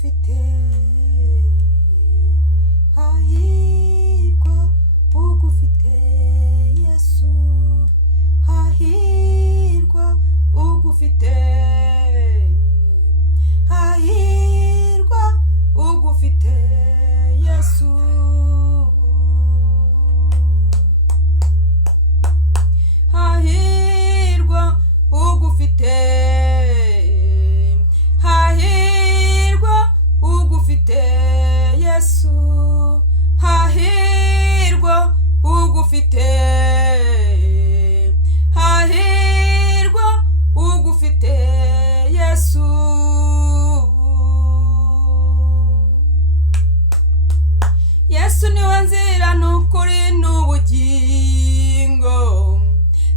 ugufite hahirwa ugufite Yesu hahirwa ugufite hahirwa ugufite Yesu hahirwa ugufite hahirwa ugufite Yesu hahirwa ugufite hahirwa ugufite Yesu Yesu niwe nzira n'ukuri n'ubugingo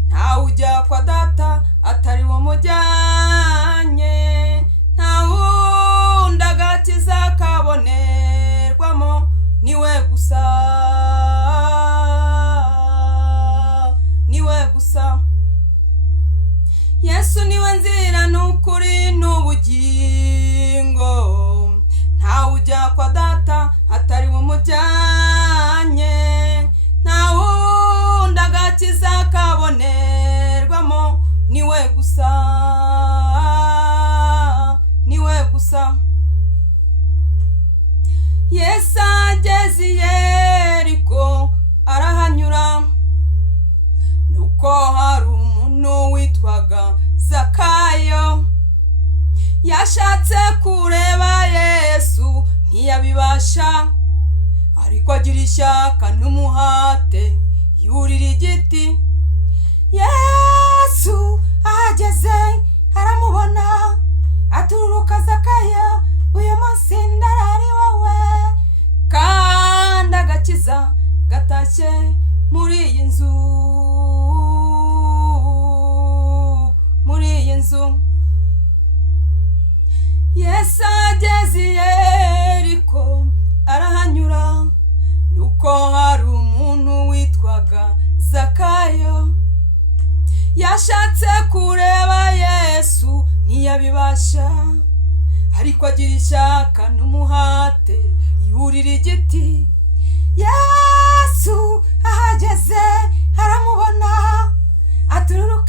nta ujya kwa data atari wo mujyanye nta wundi agakiza kabonerwamo niwe gusa Yesu niwe nzira n'ukuri n'ubugingo nta ujya kwa data atari wo mujyanye nta wundi agakiza kabonerwamo niwe gusa Yesu ageze i Yeriko arahanyura nuko hari umuntu witwaga Zakayo yashatse kureba Yesu ntiyabibasha ariko agira ishyaka n'umuhate yurira igiti Yesu ahageze aramubona atururuka Zakayo uyu munsi ndarari wowe kandi agakiza gatashye muri iyi nzu Yesu ageze i Yeriko arahanyura nuko hari umuntu witwaga Zakayo yashatse kureba Yesu ntiyabibasha ariko agira ishyaka n'umuhate yurira igiti Yesu ahageze aramubona atururuka